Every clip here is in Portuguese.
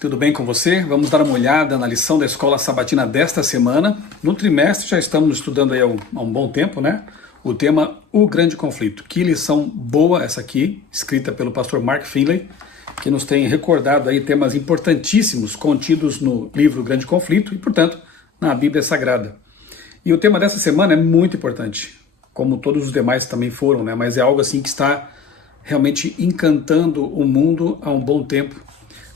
Tudo bem com você? Vamos dar uma olhada na lição da Escola Sabatina desta semana. No trimestre já estamos estudando aí há um bom tempo, né? O tema O Grande Conflito. Que lição boa essa aqui, escrita pelo pastor Mark Finley, que nos tem recordado aí temas importantíssimos contidos no livro O Grande Conflito e, portanto, na Bíblia Sagrada. E o tema dessa semana é muito importante, como todos os demais também foram, né? Mas é algo assim que está realmente encantando o mundo há um bom tempo,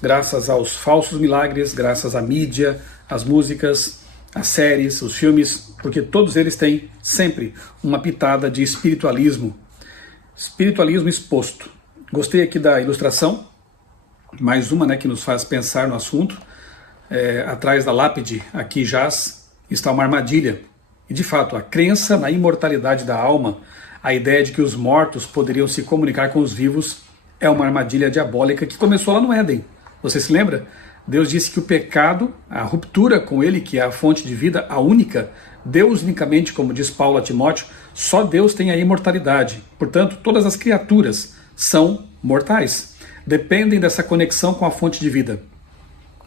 graças aos falsos milagres, graças à mídia, às músicas, às séries, os filmes, porque todos eles têm sempre uma pitada de espiritualismo. Espiritualismo exposto. Gostei aqui da ilustração, mais uma, né, que nos faz pensar no assunto. Atrás da lápide, aqui jaz, está uma armadilha. E de fato, a crença na imortalidade da alma, a ideia de que os mortos poderiam se comunicar com os vivos, é uma armadilha diabólica que começou lá no Éden. Você se lembra? Deus disse que o pecado, a ruptura com ele, que é a fonte de vida, a única, Deus unicamente, como diz Paulo a Timóteo, só Deus tem a imortalidade. Portanto, todas as criaturas são mortais, dependem dessa conexão com a fonte de vida.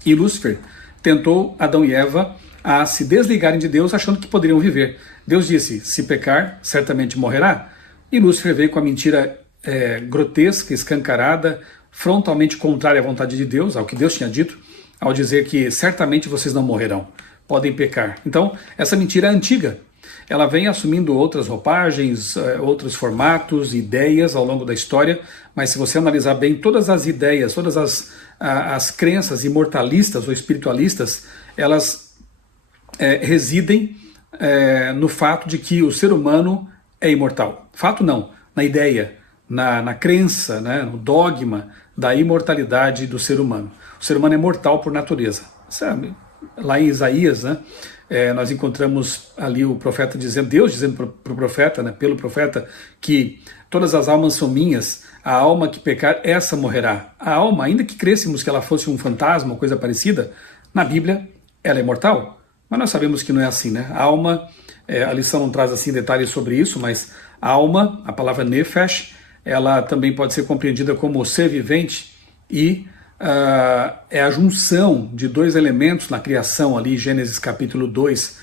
E Lúcifer tentou Adão e Eva a se desligarem de Deus, achando que poderiam viver. Deus disse, se pecar, certamente morrerá. E Lúcifer veio com a mentira grotesca, escancarada, frontalmente contrária à vontade de Deus, ao que Deus tinha dito, ao dizer que certamente vocês não morrerão, podem pecar. Então, essa mentira é antiga. Ela vem assumindo outras roupagens, outros formatos, ideias ao longo da história, mas se você analisar bem todas as ideias, todas as crenças imortalistas ou espiritualistas, elas residem no fato de que o ser humano é imortal. Fato não, na ideia, na crença, né, no dogma da imortalidade do ser humano. O ser humano é mortal por natureza. Sabe? Lá em Isaías, né, nós encontramos ali o profeta dizendo, Deus dizendo para o profeta, né, pelo profeta, que todas as almas são minhas, a alma que pecar, essa morrerá. A alma, ainda que crêssemos que ela fosse um fantasma ou coisa parecida, na Bíblia ela é mortal. Mas nós sabemos que não é assim, né? A alma, a lição não traz assim detalhes sobre isso, mas a alma, a palavra nefesh, ela também pode ser compreendida como ser vivente e é a junção de dois elementos na criação ali, Gênesis capítulo 2,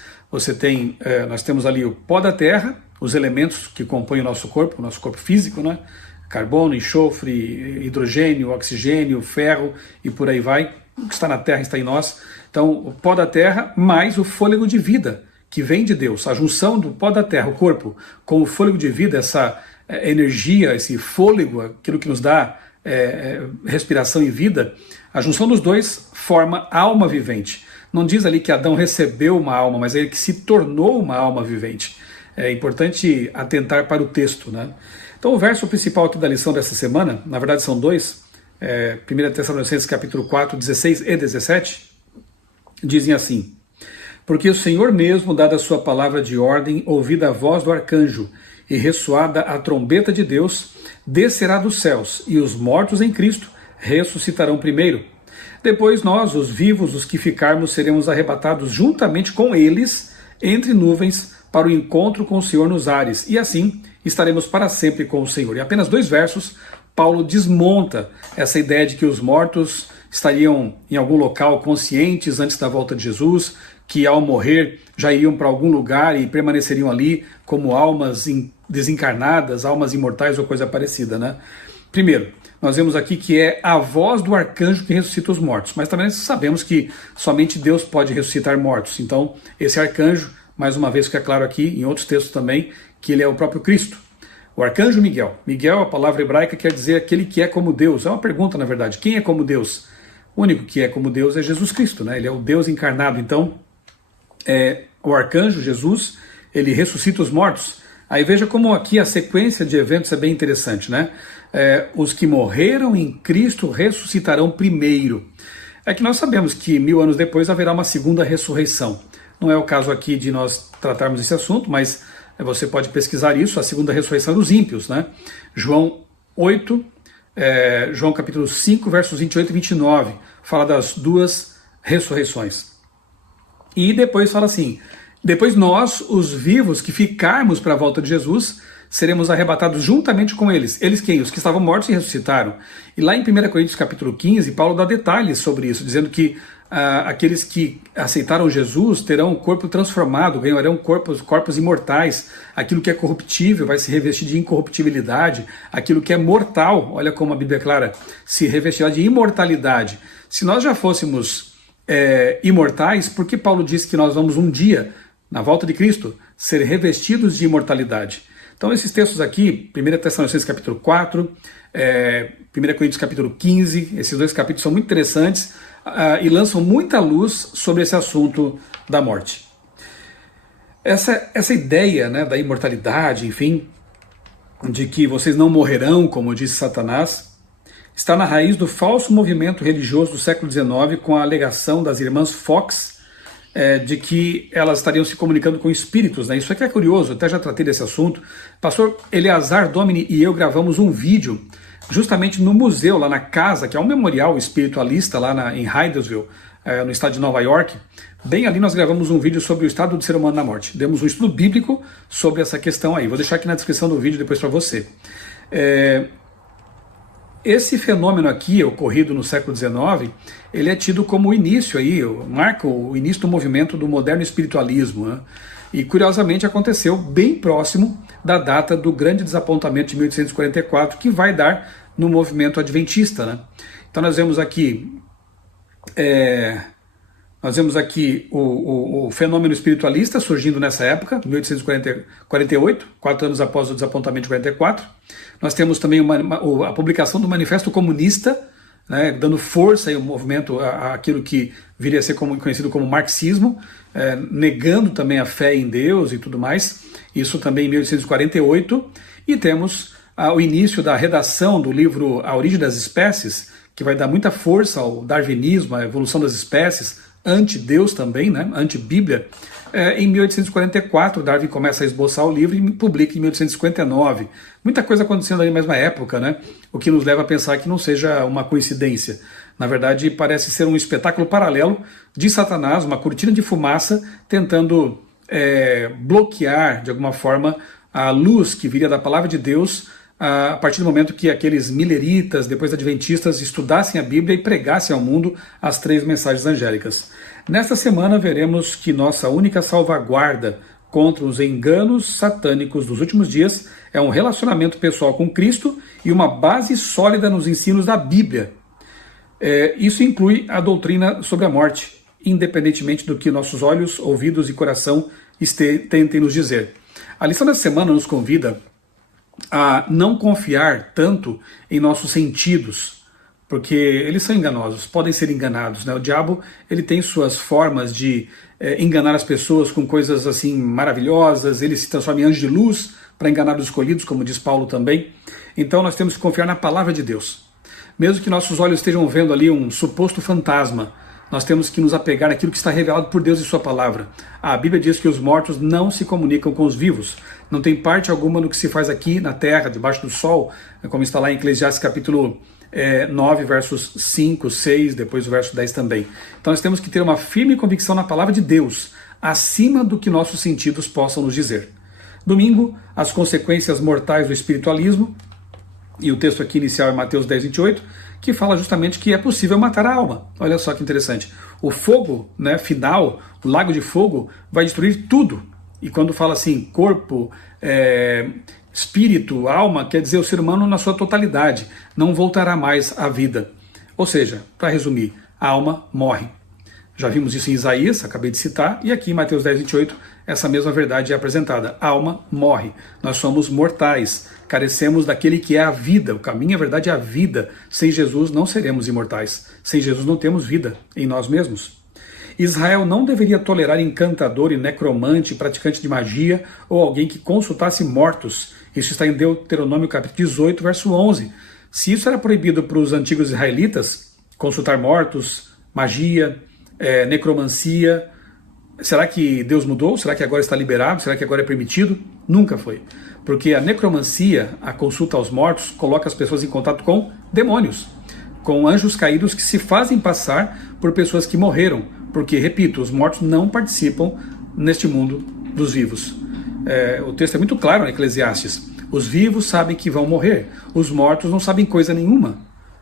nós temos ali o pó da terra, os elementos que compõem o nosso corpo físico, né? Carbono, enxofre, hidrogênio, oxigênio, ferro e por aí vai. O que está na terra está em nós. Então, o pó da terra mais o fôlego de vida, que vem de Deus. A junção do pó da terra, o corpo, com o fôlego de vida, essa energia, esse fôlego, aquilo que nos dá respiração e vida, a junção dos dois forma alma vivente. Não diz ali que Adão recebeu uma alma, mas é ele que se tornou uma alma vivente. É importante atentar para o texto, né? Então o verso principal aqui da lição dessa semana, na verdade são dois, 1 Tessalonicenses capítulo 4, 16 e 17, dizem assim: porque o Senhor mesmo, dada a sua palavra de ordem, ouvida a voz do arcanjo e ressoada a trombeta de Deus, descerá dos céus, e os mortos em Cristo ressuscitarão primeiro. Depois nós, os vivos, os que ficarmos, seremos arrebatados juntamente com eles entre nuvens para o encontro com o Senhor nos ares, e assim estaremos para sempre com o Senhor. Em apenas 2 versos, Paulo desmonta essa ideia de que os mortos estariam em algum local conscientes antes da volta de Jesus, que ao morrer já iriam para algum lugar e permaneceriam ali como almas desencarnadas, almas imortais ou coisa parecida, né? Primeiro, nós vemos aqui que é a voz do arcanjo que ressuscita os mortos, mas também sabemos que somente Deus pode ressuscitar mortos. Então, esse arcanjo, mais uma vez fica claro aqui, em outros textos também, que ele é o próprio Cristo. O arcanjo Miguel. Miguel, a palavra hebraica, quer dizer aquele que é como Deus. É uma pergunta, na verdade. Quem é como Deus? O único que é como Deus é Jesus Cristo, né? Ele é o Deus encarnado. Então, o arcanjo Jesus, ele ressuscita os mortos. Aí veja como aqui a sequência de eventos é bem interessante, né? Os que morreram em Cristo ressuscitarão primeiro. É que nós sabemos que 1000 anos depois haverá uma segunda ressurreição. Não é o caso aqui de nós tratarmos esse assunto, mas você pode pesquisar isso, a segunda ressurreição dos ímpios, né? João capítulo 5, versos 28 e 29, fala das 2 ressurreições. E depois fala assim: depois nós, os vivos que ficarmos para a volta de Jesus, seremos arrebatados juntamente com eles. Eles quem? Os que estavam mortos e ressuscitaram. E lá em 1 Coríntios capítulo 15, Paulo dá detalhes sobre isso, dizendo que aqueles que aceitaram Jesus terão o corpo transformado, ganharão corpos imortais. Aquilo que é corruptível vai se revestir de incorruptibilidade. Aquilo que é mortal, olha como a Bíblia é clara, se revestirá de imortalidade. Se nós já fôssemos imortais, por que Paulo diz que nós vamos um dia, na volta de Cristo, ser revestidos de imortalidade? Então esses textos aqui, 1 Tessalonicenses capítulo 4, 1 Coríntios capítulo 15, esses dois capítulos são muito interessantes e lançam muita luz sobre esse assunto da morte. Essa ideia, né, da imortalidade, enfim, de que vocês não morrerão, como disse Satanás, está na raiz do falso movimento religioso do século XIX, com a alegação das irmãs Fox de que elas estariam se comunicando com espíritos, né? Isso aqui é curioso, até já tratei desse assunto. Pastor Eleazar Domini e eu gravamos um vídeo justamente no museu, lá na casa, que é um memorial espiritualista lá em Hydesville, no estado de Nova York. Bem ali nós gravamos um vídeo sobre o estado do ser humano na morte. Demos um estudo bíblico sobre essa questão aí. Vou deixar aqui na descrição do vídeo depois para você. Esse fenômeno aqui, ocorrido no século XIX, ele é tido como o início aí, marca o início do movimento do moderno espiritualismo, né? E curiosamente aconteceu bem próximo da data do grande desapontamento de 1844, que vai dar no movimento adventista, né? Então nós vemos aqui o fenômeno espiritualista surgindo nessa época, 1848, 4 anos após o desapontamento de 44. Nós temos também a publicação do Manifesto Comunista, né, dando força ao movimento, àquilo que viria a ser conhecido como marxismo, negando também a fé em Deus e tudo mais, isso também em 1848. E temos o início da redação do livro A Origem das Espécies, que vai dar muita força ao darwinismo, à evolução das espécies, anti-Deus também, né, anti-Bíblia. Em 1844, Darwin começa a esboçar o livro e publica em 1859. Muita coisa acontecendo ali na mesma época, né? O que nos leva a pensar que não seja uma coincidência. Na verdade, parece ser um espetáculo paralelo de Satanás, uma cortina de fumaça, tentando bloquear, de alguma forma, a luz que viria da palavra de Deus, a partir do momento que aqueles mileritas, depois adventistas, estudassem a Bíblia e pregassem ao mundo as 3 mensagens angélicas. Nesta semana veremos que nossa única salvaguarda contra os enganos satânicos dos últimos dias é um relacionamento pessoal com Cristo e uma base sólida nos ensinos da Bíblia. Isso inclui a doutrina sobre a morte, independentemente do que nossos olhos, ouvidos e coração tentem nos dizer. A lição dessa semana nos convida a não confiar tanto em nossos sentidos, porque eles são enganosos, podem ser enganados, né? O diabo, ele tem suas formas de enganar as pessoas com coisas assim maravilhosas, ele se transforma em anjo de luz para enganar os escolhidos, como diz Paulo também. Então nós temos que confiar na palavra de Deus. Mesmo que nossos olhos estejam vendo ali um suposto fantasma, nós temos que nos apegar naquilo que está revelado por Deus e sua palavra. A Bíblia diz que os mortos não se comunicam com os vivos. Não tem parte alguma no que se faz aqui na terra, debaixo do sol, como está lá em Eclesiastes capítulo 9, versos 5, 6, depois o verso 10 também. Então nós temos que ter uma firme convicção na palavra de Deus, acima do que nossos sentidos possam nos dizer. Domingo, as consequências mortais do espiritualismo, e o texto aqui inicial é Mateus 10, 28, que fala justamente que é possível matar a alma. Olha só que interessante. O fogo, né, final, o lago de fogo, vai destruir tudo. E quando fala assim, corpo, espírito, alma, quer dizer o ser humano na sua totalidade. Não voltará mais à vida. Ou seja, para resumir, a alma morre. Já vimos isso em Isaías, acabei de citar, e aqui em Mateus 10, 28, essa mesma verdade é apresentada. A alma morre. Nós somos mortais. Carecemos daquele que é a vida. O caminho, a verdade, é a vida. Sem Jesus não seremos imortais. Sem Jesus não temos vida em nós mesmos. Israel não deveria tolerar encantador e necromante, praticante de magia ou alguém que consultasse mortos. Isso está em Deuteronômio capítulo 18, verso 11. Se isso era proibido para os antigos israelitas, consultar mortos, magia, necromancia, será que Deus mudou? Será que agora está liberado? Será que agora é permitido? Nunca foi. Porque a necromancia, a consulta aos mortos, coloca as pessoas em contato com demônios, com anjos caídos que se fazem passar por pessoas que morreram. Porque, repito, os mortos não participam neste mundo dos vivos. O texto é muito claro em Eclesiastes. Os vivos sabem que vão morrer, os mortos não sabem coisa nenhuma.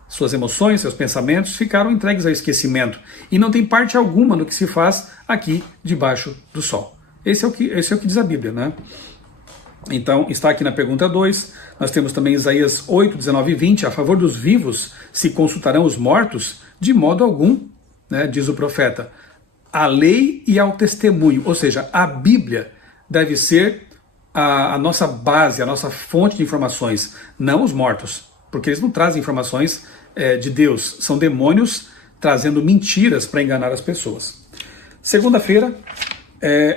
Suas emoções, seus pensamentos ficaram entregues ao esquecimento e não tem parte alguma no que se faz aqui debaixo do sol. Esse é o que diz a Bíblia, né? Então, está aqui na pergunta 2, nós temos também Isaías 8, 19 e 20, a favor dos vivos se consultarão os mortos? De modo algum, né, diz o profeta, à lei e ao testemunho, ou seja, a Bíblia deve ser a nossa base, a nossa fonte de informações, não os mortos, porque eles não trazem informações de Deus, são demônios trazendo mentiras para enganar as pessoas. Segunda-feira,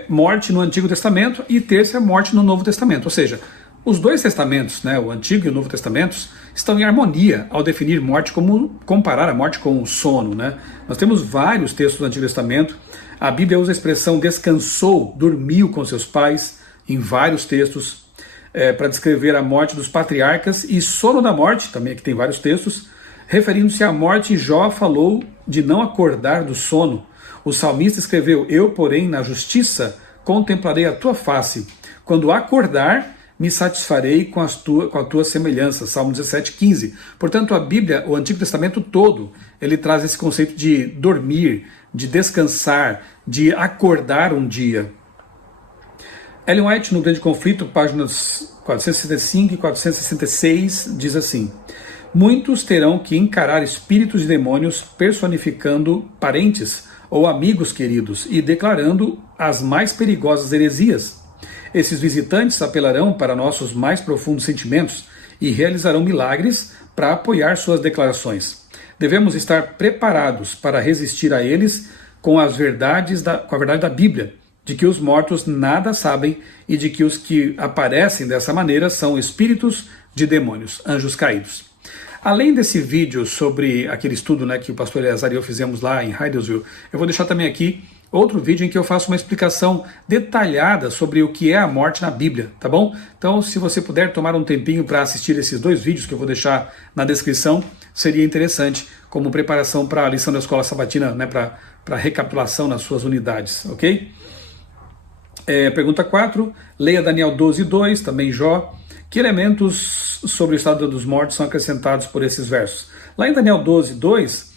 morte no Antigo Testamento, e terça é morte no Novo Testamento, ou seja, os dois testamentos, né, o Antigo e o Novo Testamentos, estão em harmonia ao definir morte, como comparar a morte com o sono, né? Nós temos vários textos do Antigo Testamento, a Bíblia usa a expressão descansou, dormiu com seus pais, em vários textos, para descrever a morte dos patriarcas, e sono da morte, também aqui tem vários textos, referindo-se à morte. Jó falou de não acordar do sono. O salmista escreveu, eu, porém, na justiça, contemplarei a tua face. Quando acordar, me satisfarei com a tua semelhança. Salmo 17:15. Portanto, a Bíblia, o Antigo Testamento todo, ele traz esse conceito de dormir, de descansar, de acordar um dia. Ellen White, no Grande Conflito, páginas 465 e 466, diz assim, muitos terão que encarar espíritos e demônios personificando parentes ou amigos queridos e declarando as mais perigosas heresias. Esses visitantes apelarão para nossos mais profundos sentimentos e realizarão milagres para apoiar suas declarações. Devemos estar preparados para resistir a eles com a verdade da Bíblia, de que os mortos nada sabem e de que os que aparecem dessa maneira são espíritos de demônios, anjos caídos. Além desse vídeo sobre aquele estudo, né, que o pastor Eleazar e eu fizemos lá em Hydelsville, eu vou deixar também aqui outro vídeo em que eu faço uma explicação detalhada sobre o que é a morte na Bíblia, tá bom? Então, se você puder tomar um tempinho para assistir esses dois vídeos que eu vou deixar na descrição, seria interessante como preparação para a lição da escola sabatina, né, para recapitulação nas suas unidades, ok? Pergunta 4, leia Daniel 12:2, também Jó. Que elementos sobre o estado dos mortos são acrescentados por esses versos? Lá em Daniel 12:2,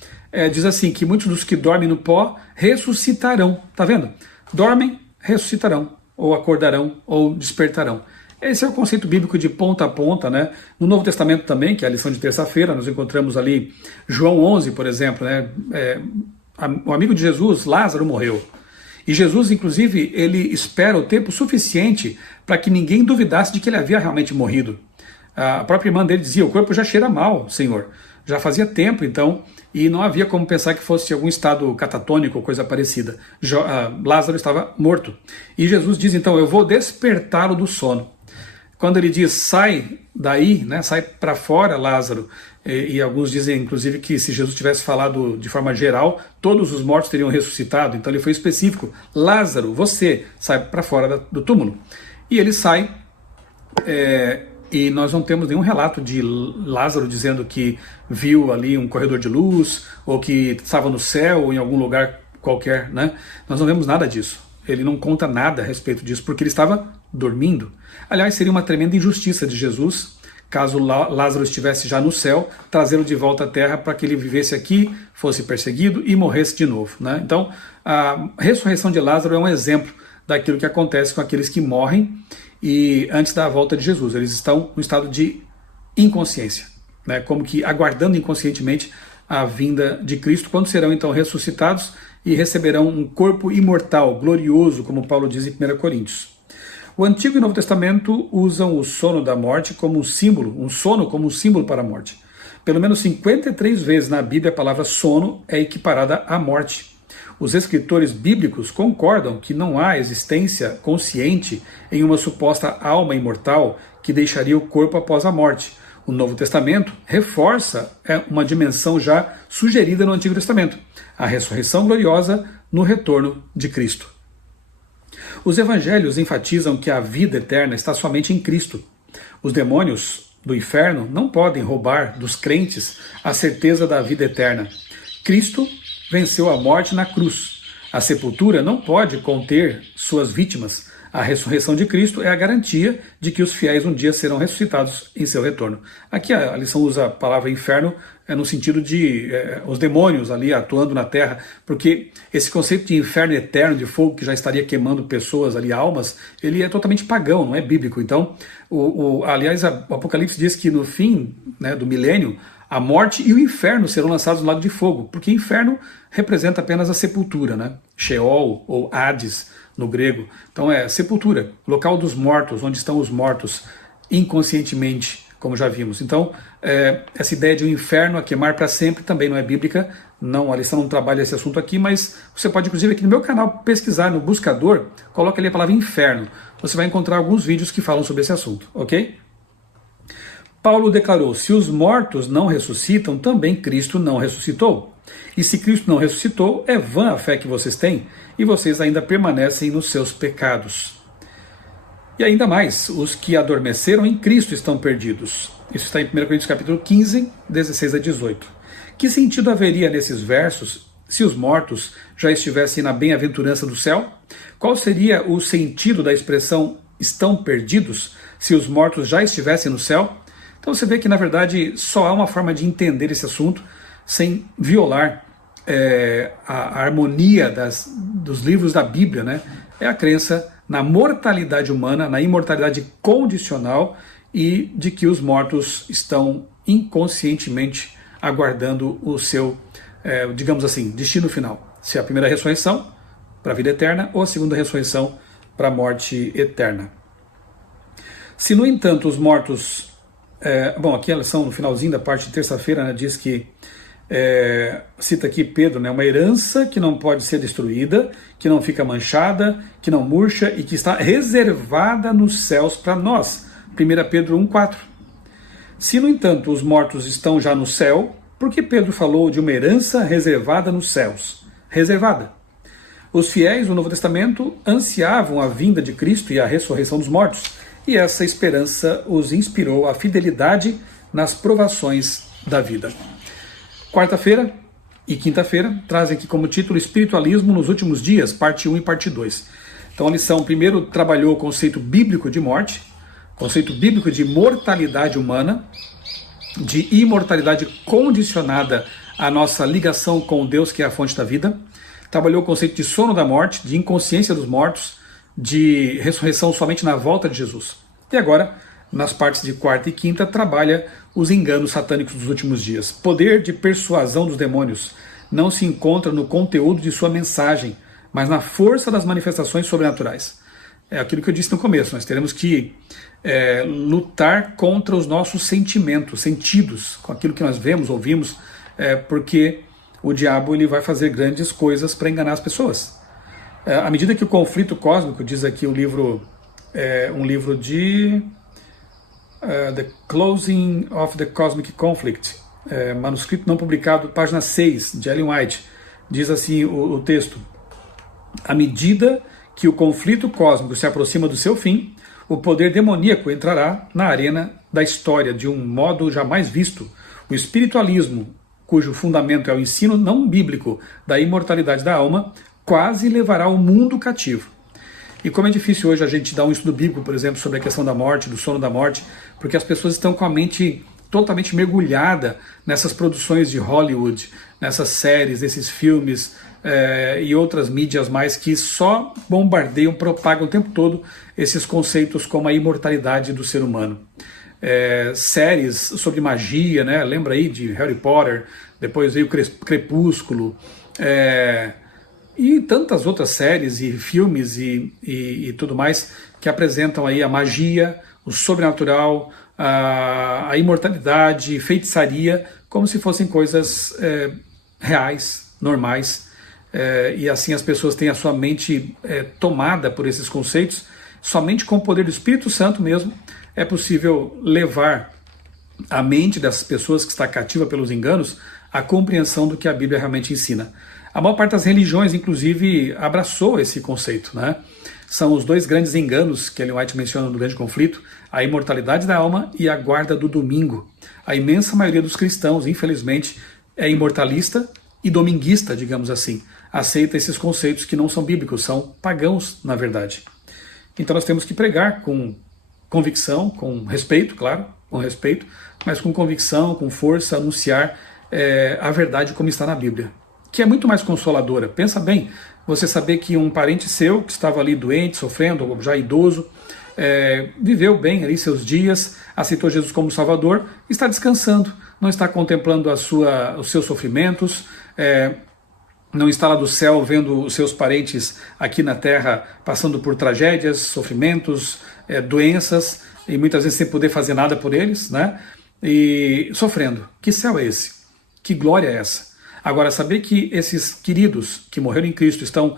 diz assim, que muitos dos que dormem no pó ressuscitarão. Tá vendo? Dormem, ressuscitarão, ou acordarão, ou despertarão. Esse é o conceito bíblico de ponta a ponta, né? No Novo Testamento também, que é a lição de terça-feira, nós encontramos ali João 11, por exemplo, né? O amigo de Jesus, Lázaro, morreu. E Jesus, inclusive, ele espera o tempo suficiente para que ninguém duvidasse de que ele havia realmente morrido. A própria irmã dele dizia, o corpo já cheira mal, Senhor. Já fazia tempo, então, e não havia como pensar que fosse algum estado catatônico ou coisa parecida. Lázaro estava morto. E Jesus diz, então, eu vou despertá-lo do sono. Quando ele diz, sai daí, né, sai para fora, Lázaro, e alguns dizem, inclusive, que se Jesus tivesse falado de forma geral, todos os mortos teriam ressuscitado, então ele foi específico, Lázaro, você, sai para fora do túmulo. E ele sai, e nós não temos nenhum relato de Lázaro dizendo que viu ali um corredor de luz, ou que estava no céu, ou em algum lugar qualquer, né? Nós não vemos nada disso. Ele não conta nada a respeito disso, porque ele estava dormindo. Aliás, seria uma tremenda injustiça de Jesus, caso Lázaro estivesse já no céu, trazê-lo de volta à terra para que ele vivesse aqui, fosse perseguido e morresse de novo, né? Então, a ressurreição de Lázaro é um exemplo daquilo que acontece com aqueles que morrem e antes da volta de Jesus. Eles estão no estado de inconsciência, né? Como que aguardando inconscientemente a vinda de Cristo, quando serão então ressuscitados e receberão um corpo imortal, glorioso, como Paulo diz em 1 Coríntios. O Antigo e Novo Testamento usam o sono da morte como um símbolo, um sono como um símbolo para a morte. Pelo menos 53 vezes na Bíblia a palavra sono é equiparada à morte. Os escritores bíblicos concordam que não há existência consciente em uma suposta alma imortal que deixaria o corpo após a morte. O Novo Testamento reforça uma dimensão já sugerida no Antigo Testamento, a ressurreição gloriosa no retorno de Cristo. Os evangelhos enfatizam que a vida eterna está somente em Cristo. Os demônios do inferno não podem roubar dos crentes a certeza da vida eterna. Cristo venceu a morte na cruz. A sepultura não pode conter suas vítimas. A ressurreição de Cristo é a garantia de que os fiéis um dia serão ressuscitados em seu retorno. Aqui a lição usa a palavra inferno no sentido de os demônios ali atuando na terra, porque esse conceito de inferno eterno, de fogo que já estaria queimando pessoas ali, almas, ele é totalmente pagão, não é bíblico. Então, aliás, o Apocalipse diz que no fim, né, do milênio, a morte e o inferno serão lançados no lago de fogo, porque inferno representa apenas a sepultura, né? Sheol ou Hades no grego. Então é sepultura, local dos mortos, onde estão os mortos inconscientemente, como já vimos. Então, essa ideia de um inferno a queimar para sempre também não é bíblica. Não, a lição não trabalha esse assunto aqui, mas você pode, inclusive, aqui no meu canal, pesquisar no buscador, coloca ali a palavra inferno. Você vai encontrar alguns vídeos que falam sobre esse assunto, ok? Paulo declarou: se os mortos não ressuscitam, também Cristo não ressuscitou. E se Cristo não ressuscitou, é vã a fé que vocês têm, e vocês ainda permanecem nos seus pecados. E ainda mais, os que adormeceram em Cristo estão perdidos. Isso está em 1 Coríntios capítulo 15, 16 a 18. Que sentido haveria nesses versos se os mortos já estivessem na bem-aventurança do céu? Qual seria o sentido da expressão estão perdidos se os mortos já estivessem no céu? Então você vê que, na verdade, só há uma forma de entender esse assunto sem violar a harmonia dos livros da Bíblia, né? É a crença na mortalidade humana, na imortalidade condicional e de que os mortos estão inconscientemente aguardando o seu, digamos assim, destino final. Se é a primeira ressurreição para a vida eterna ou a segunda ressurreição para a morte eterna. Se, no entanto, os mortos... aqui a lição no finalzinho da parte de terça-feira, né, diz que, cita aqui Pedro, né, uma herança que não pode ser destruída, que não fica manchada, que não murcha e que está reservada nos céus para nós. 1 Pedro 1,4. Se, no entanto, os mortos estão já no céu, por que Pedro falou de uma herança reservada nos céus? Reservada. Os fiéis do Novo Testamento ansiavam a vinda de Cristo e a ressurreição dos mortos, e essa esperança os inspirou à fidelidade nas provações da vida. Quarta-feira e quinta-feira trazem aqui como título Espiritualismo nos últimos dias, parte 1 e parte 2. Então a lição primeiro trabalhou o conceito bíblico de morte, conceito bíblico de mortalidade humana, de imortalidade condicionada à nossa ligação com Deus, que é a fonte da vida. Trabalhou o conceito de sono da morte, de inconsciência dos mortos, de ressurreição somente na volta de Jesus. E agora, nas partes de quarta e quinta, trabalha os enganos satânicos dos últimos dias. Poder de persuasão dos demônios não se encontra no conteúdo de sua mensagem, mas na força das manifestações sobrenaturais. É aquilo que eu disse no começo, nós teremos que lutar contra os nossos sentidos, com aquilo que nós vemos, ouvimos, porque o diabo ele vai fazer grandes coisas para enganar as pessoas. À medida que o conflito cósmico, diz aqui o livro, um livro de The Closing of the Cosmic Conflict, manuscrito não publicado, página 6, de Ellen White, diz assim o texto: à medida que o conflito cósmico se aproxima do seu fim, o poder demoníaco entrará na arena da história de um modo jamais visto. O espiritualismo, cujo fundamento é o ensino não bíblico da imortalidade da alma, quase levará o mundo cativo. E como é difícil hoje a gente dar um estudo bíblico, por exemplo, sobre a questão da morte, do sono da morte, porque as pessoas estão com a mente totalmente mergulhada nessas produções de Hollywood, nessas séries, nesses filmes e outras mídias mais que só bombardeiam, propagam o tempo todo esses conceitos como a imortalidade do ser humano. Séries sobre magia, né? Lembra aí de Harry Potter, depois veio Crepúsculo, e tantas outras séries e filmes e tudo mais que apresentam aí a magia, o sobrenatural, a imortalidade, feitiçaria, como se fossem coisas reais, normais, e assim as pessoas têm a sua mente tomada por esses conceitos. Somente com o poder do Espírito Santo mesmo é possível levar a mente dessas pessoas que está cativa pelos enganos à compreensão do que a Bíblia realmente ensina. A maior parte das religiões, inclusive, abraçou esse conceito, né? São os dois grandes enganos que Ellen White menciona no Grande Conflito: a imortalidade da alma e a guarda do domingo. A imensa maioria dos cristãos, infelizmente, é imortalista e dominguista, digamos assim. Aceita esses conceitos que não são bíblicos, são pagãos, na verdade. Então nós temos que pregar com convicção, com respeito, claro, com respeito, mas com convicção, com força, anunciar a verdade como está na Bíblia, que é muito mais consoladora. Pensa bem, você saber que um parente seu que estava ali doente, sofrendo, ou já idoso, viveu bem ali seus dias, aceitou Jesus como Salvador, está descansando, não está contemplando os seus sofrimentos, não está lá do céu vendo os seus parentes aqui na terra passando por tragédias, sofrimentos, doenças, e muitas vezes sem poder fazer nada por eles, né? E sofrendo. Que céu é esse? Que glória é essa? Agora, saber que esses queridos que morreram em Cristo estão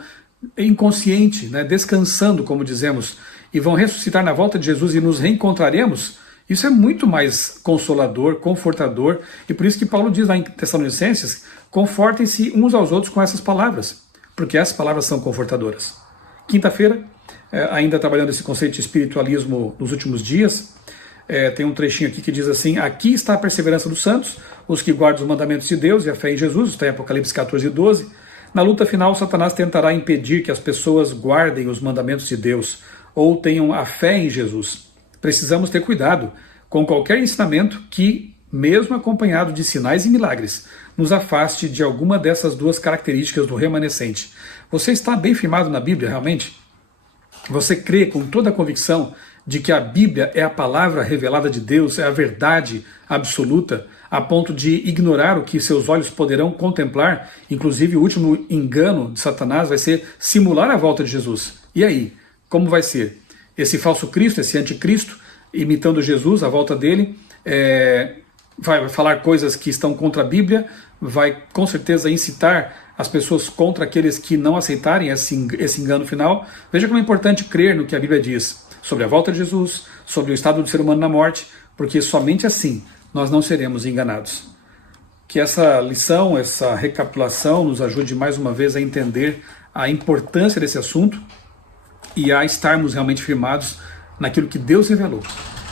inconscientes, né, descansando, como dizemos, e vão ressuscitar na volta de Jesus e nos reencontraremos, isso é muito mais consolador, confortador, e por isso que Paulo diz lá em Tessalonicenses, confortem-se uns aos outros com essas palavras, porque essas palavras são confortadoras. Quinta-feira, ainda trabalhando esse conceito de espiritualismo nos últimos dias, tem um trechinho aqui que diz assim: aqui está a perseverança dos santos, os que guardam os mandamentos de Deus e a fé em Jesus, está em Apocalipse 14:12. Na luta final, Satanás tentará impedir que as pessoas guardem os mandamentos de Deus ou tenham a fé em Jesus. Precisamos ter cuidado com qualquer ensinamento que, mesmo acompanhado de sinais e milagres, nos afaste de alguma dessas duas características do remanescente. Você está bem firmado na Bíblia, realmente? Você crê com toda a convicção de que a Bíblia é a palavra revelada de Deus, é a verdade absoluta, a ponto de ignorar o que seus olhos poderão contemplar? Inclusive, o último engano de Satanás vai ser simular a volta de Jesus. E aí, como vai ser? Esse falso Cristo, esse anticristo, imitando Jesus, a volta dele, vai falar coisas que estão contra a Bíblia, vai com certeza incitar as pessoas contra aqueles que não aceitarem esse engano final. Veja como é importante crer no que a Bíblia diz sobre a volta de Jesus, sobre o estado do ser humano na morte, porque somente assim nós não seremos enganados. Que essa lição, essa recapitulação nos ajude mais uma vez a entender a importância desse assunto e a estarmos realmente firmados naquilo que Deus revelou,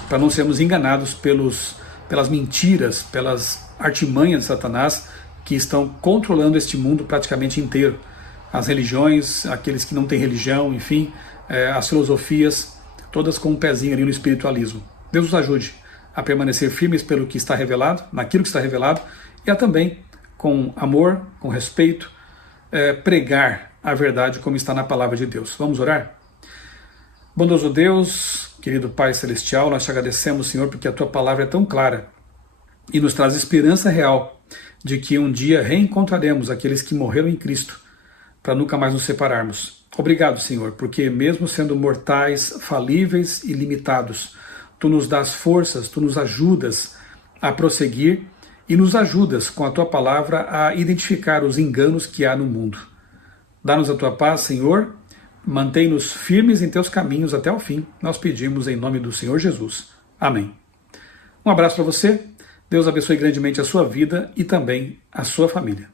para não sermos enganados pelas mentiras, pelas artimanhas de Satanás que estão controlando este mundo praticamente inteiro. As religiões, aqueles que não têm religião, enfim, as filosofias, todas com um pezinho ali no espiritualismo. Deus nos ajude a permanecer firmes pelo que está revelado, naquilo que está revelado, e a também, com amor, com respeito, pregar a verdade como está na palavra de Deus. Vamos orar? Bondoso Deus, querido Pai Celestial, nós te agradecemos, Senhor, porque a Tua palavra é tão clara e nos traz esperança real de que um dia reencontraremos aqueles que morreram em Cristo, para nunca mais nos separarmos. Obrigado, Senhor, porque mesmo sendo mortais, falíveis e limitados, Tu nos dás forças, Tu nos ajudas a prosseguir e nos ajudas com a Tua palavra a identificar os enganos que há no mundo. Dá-nos a Tua paz, Senhor, mantém-nos firmes em Teus caminhos até o fim. Nós pedimos em nome do Senhor Jesus. Amém. Um abraço para você. Deus abençoe grandemente a sua vida e também a sua família.